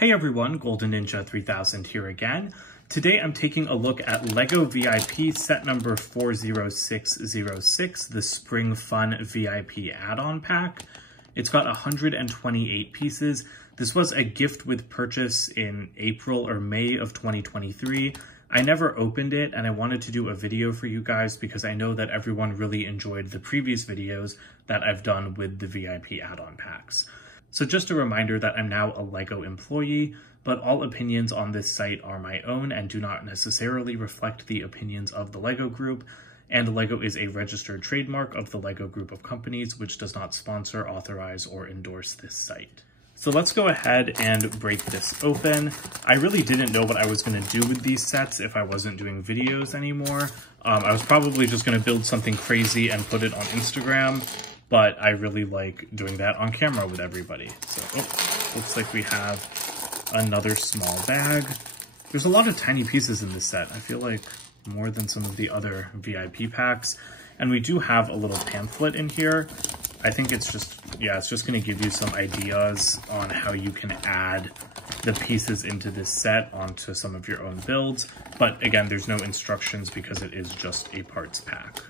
Hey everyone, Golden Ninja 3000 here again. Today I'm taking a look at LEGO VIP set number 40606, the Spring Fun VIP add-on pack. It's got 128 pieces. This was a gift with purchase in April or May of 2023. I never opened it and I wanted to do a video for you guys because I know that everyone really enjoyed the previous videos that I've done with the VIP add-on packs. So just a reminder that I'm now a LEGO employee, but all opinions on this site are my own and do not necessarily reflect the opinions of the LEGO Group, and LEGO is a registered trademark of the LEGO Group of companies, which does not sponsor, authorize, or endorse this site. So let's go ahead and break this open. I really didn't know what I was going to do with these sets if I wasn't doing videos anymore. I was probably just going to build something crazy and put it on Instagram, but I really like doing that on camera with everybody. So, looks like we have another small bag. There's a lot of tiny pieces in this set. I feel like more than some of the other VIP packs. And we do have a little pamphlet in here. I think it's just, it's just gonna give you some ideas on how you can add the pieces into this set onto some of your own builds. But again, there's no instructions because it is just a parts pack.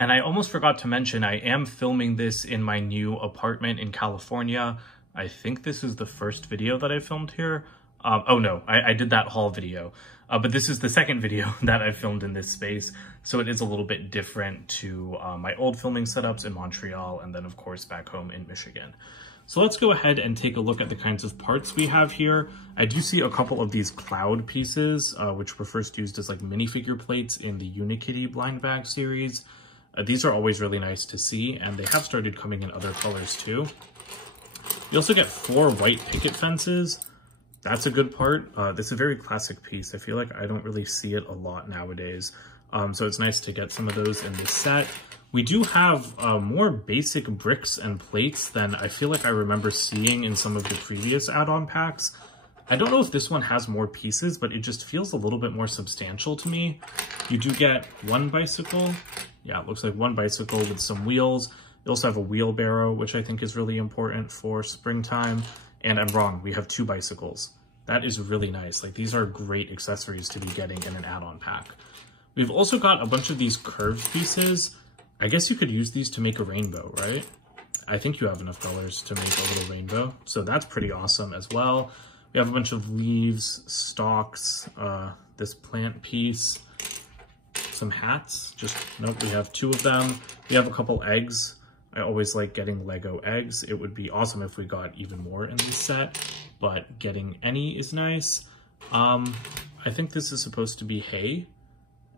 And I almost forgot to mention, I am filming this in my new apartment in California. I think this is the first video that I filmed here. Oh no, I did that haul video. But this is the second video that I filmed in this space. So it is a little bit different to my old filming setups in Montreal and then of course back home in Michigan. So let's go ahead and take a look at the kinds of parts we have here. I do see a couple of these cloud pieces, which were first used as like minifigure plates in the Unikitty blind bag series. These are always really nice to see, and they have started coming in other colors too. You also get 4 white picket fences. That's a good part. This is a very classic piece. I feel like I don't really see it a lot nowadays. So it's nice to get some of those in this set. We do have more basic bricks and plates than I feel like I remember seeing in some of the previous add-on packs. I don't know if this one has more pieces, but it just feels a little bit more substantial to me. You do get 1 bicycle. Yeah, it looks like 1 bicycle with some wheels. You also have a wheelbarrow, which I think is really important for springtime. And I'm wrong, we have 2 bicycles. That is really nice. Like, these are great accessories to be getting in an add-on pack. We've also got a bunch of these curved pieces. I guess you could use these to make a rainbow, right? I think you have enough colors to make a little rainbow. So that's pretty awesome as well. We have a bunch of leaves, stalks, this plant piece, some hats. Nope, we have 2 of them. We have a couple eggs. I always like getting Lego eggs. It would be awesome if we got even more in this set, but getting any is nice. I think this is supposed to be hay,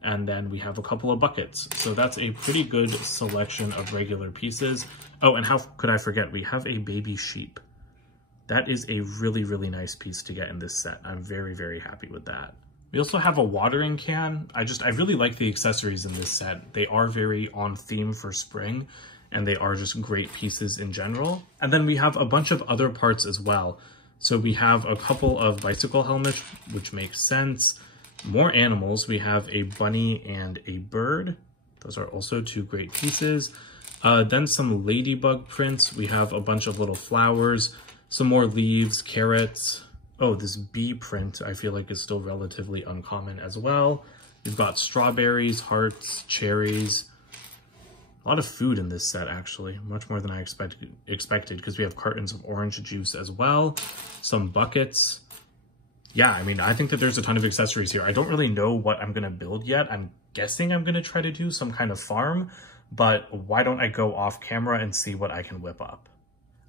and then we have a couple of buckets. So that's a pretty good selection of regular pieces. Oh, and how could I forget? We have a baby sheep. That is a really, really nice piece to get in this set. I'm very, very happy with that. We also have a watering can. I really like the accessories in this set. They are very on theme for spring, and they are just great pieces in general. And then we have a bunch of other parts as well. So we have a couple of bicycle helmets, which makes sense. More animals. We have a bunny and a bird. Those are also 2 great pieces. Then some ladybug prints. We have a bunch of little flowers, some more leaves, carrots. Oh, this bee print I feel like is still relatively uncommon as well. We've got strawberries, hearts, cherries. A lot of food in this set, actually. Much more than I expected because we have cartons of orange juice as well. Some buckets. Yeah, I mean, I think that there's a ton of accessories here. I don't really know what I'm going to build yet. I'm guessing I'm going to try to do some kind of farm, but why don't I go off camera and see what I can whip up?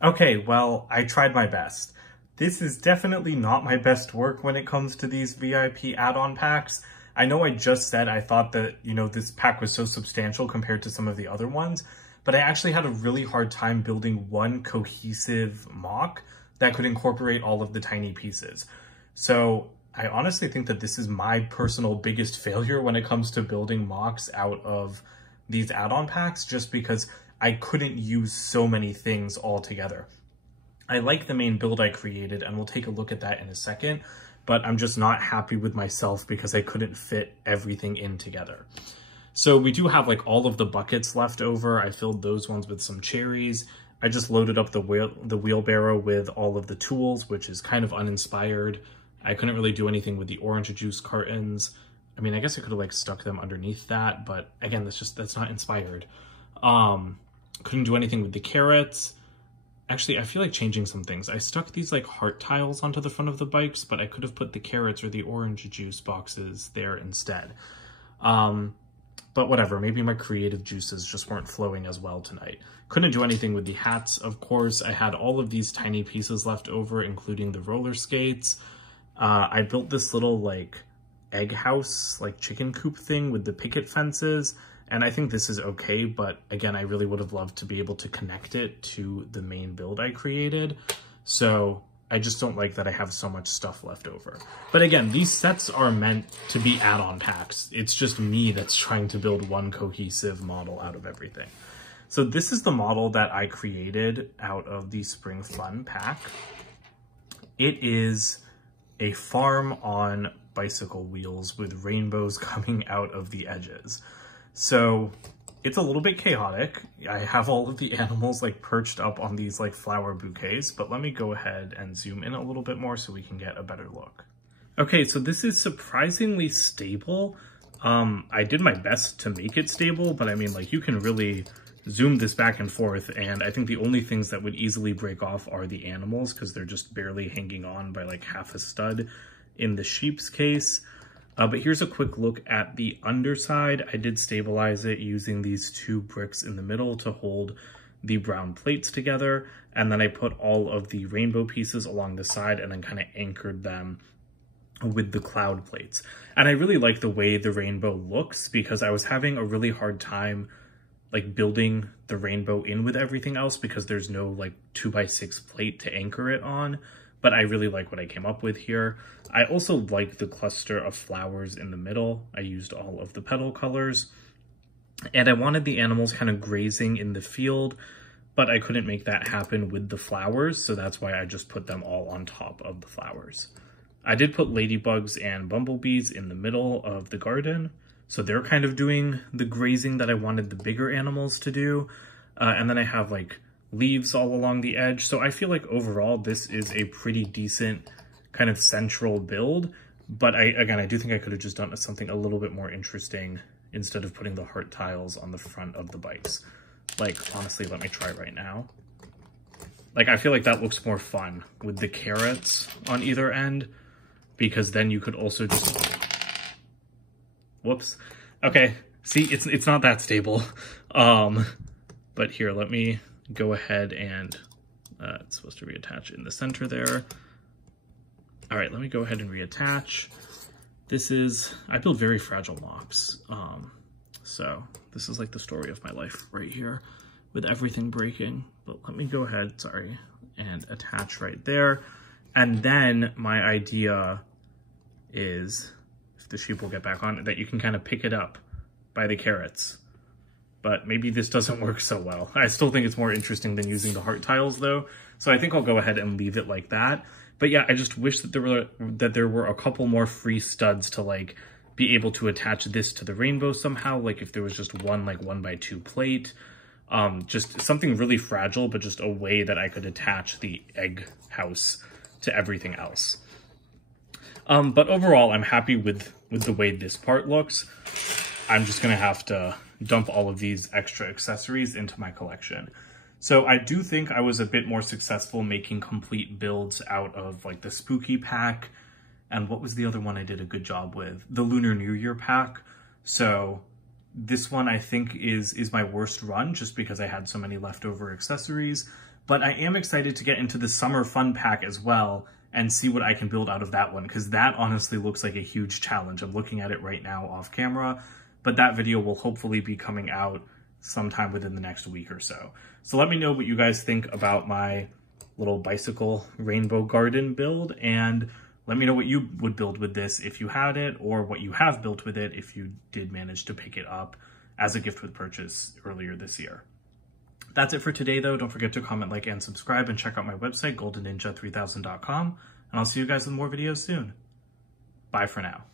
Okay, well, I tried my best. This is definitely not my best work when it comes to these VIP add-on packs. I know I just said I thought that, this pack was so substantial compared to some of the other ones, but I actually had a really hard time building one cohesive MOC that could incorporate all of the tiny pieces. So I honestly think that this is my personal biggest failure when it comes to building MOCs out of these add-on packs, just because I couldn't use so many things all together. I like the main build I created, and we'll take a look at that in a second, but I'm just not happy with myself because I couldn't fit everything in together. So we do have like all of the buckets left over. I filled those ones with some cherries. I just loaded up the wheelbarrow with all of the tools, which is kind of uninspired. I couldn't really do anything with the orange juice cartons. I mean, I guess I could have like stuck them underneath that, but again, that's not inspired. Couldn't do anything with the carrots. Actually, I feel like changing some things. I stuck these like heart tiles onto the front of the bikes, but I could have put the carrots or the orange juice boxes there instead. But whatever, maybe my creative juices just weren't flowing as well tonight. Couldn't do anything with the hats, of course. I had all of these tiny pieces left over, including the roller skates. I built this little like egg house, like chicken coop thing with the picket fences. And I think this is okay, but again, I really would have loved to be able to connect it to the main build I created. So I just don't like that I have so much stuff left over. But again, these sets are meant to be add-on packs. It's just me that's trying to build one cohesive model out of everything. So this is the model that I created out of the Spring Fun pack. It is a farm on bicycle wheels with rainbows coming out of the edges. So it's a little bit chaotic. I have all of the animals like perched up on these like flower bouquets, but let me go ahead and zoom in a little bit more so we can get a better look. Okay, so this is surprisingly stable. I did my best to make it stable, but I mean, like, you can really zoom this back and forth, and I think the only things that would easily break off are the animals because they're just barely hanging on by like half a stud in the sheep's case. But here's a quick look at the underside. I did stabilize it using these two bricks in the middle to hold the brown plates together. And then I put all of the rainbow pieces along the side and then kind of anchored them with the cloud plates. And I really like the way the rainbow looks because I was having a really hard time like building the rainbow in with everything else because there's no like 2x6 plate to anchor it on. But I really like what I came up with here. I also like the cluster of flowers in the middle. I used all of the petal colors. And I wanted the animals kind of grazing in the field, but I couldn't make that happen with the flowers, so that's why I just put them all on top of the flowers. I did put ladybugs and bumblebees in the middle of the garden, so they're kind of doing the grazing that I wanted the bigger animals to do. And then I have like leaves all along the edge. So I feel like overall this is a pretty decent kind of central build, but I do think I could have just done something a little bit more interesting instead of putting the heart tiles on the front of the bikes. Like, honestly, let me try right now. Like, I feel like that looks more fun with the carrots on either end, because then you could also just, whoops. Okay, see, it's not that stable. But here, let me go ahead and it's supposed to reattach in the center there. All right, let me go ahead and reattach. I build very fragile MOCs. So this is like the story of my life right here with everything breaking. But let me go ahead, sorry, and attach right there. And then my idea is, if the sheep will get back on it, that you can kind of pick it up by the carrots. But maybe this doesn't work so well. I still think it's more interesting than using the heart tiles though. So I think I'll go ahead and leave it like that. But yeah, I just wish that there were a couple more free studs to like be able to attach this to the rainbow somehow. Like if there was just one like 1x2 plate, just something really fragile, but just a way that I could attach the egg house to everything else. But overall, I'm happy with the way this part looks. I'm just gonna have to dump all of these extra accessories into my collection. So I do think I was a bit more successful making complete builds out of like the spooky pack. And what was the other one I did a good job with? The Lunar New Year pack. So this one I think is my worst run just because I had so many leftover accessories. But I am excited to get into the Summer Fun pack as well and see what I can build out of that one, because that honestly looks like a huge challenge. I'm looking at it right now off camera, but that video will hopefully be coming out sometime within the next week or so. So let me know what you guys think about my little bicycle rainbow garden build, and let me know what you would build with this if you had it, or what you have built with it if you did manage to pick it up as a gift with purchase earlier this year. That's it for today though. Don't forget to comment, like, and subscribe, and check out my website, goldenninja3000.com, and I'll see you guys with more videos soon. Bye for now.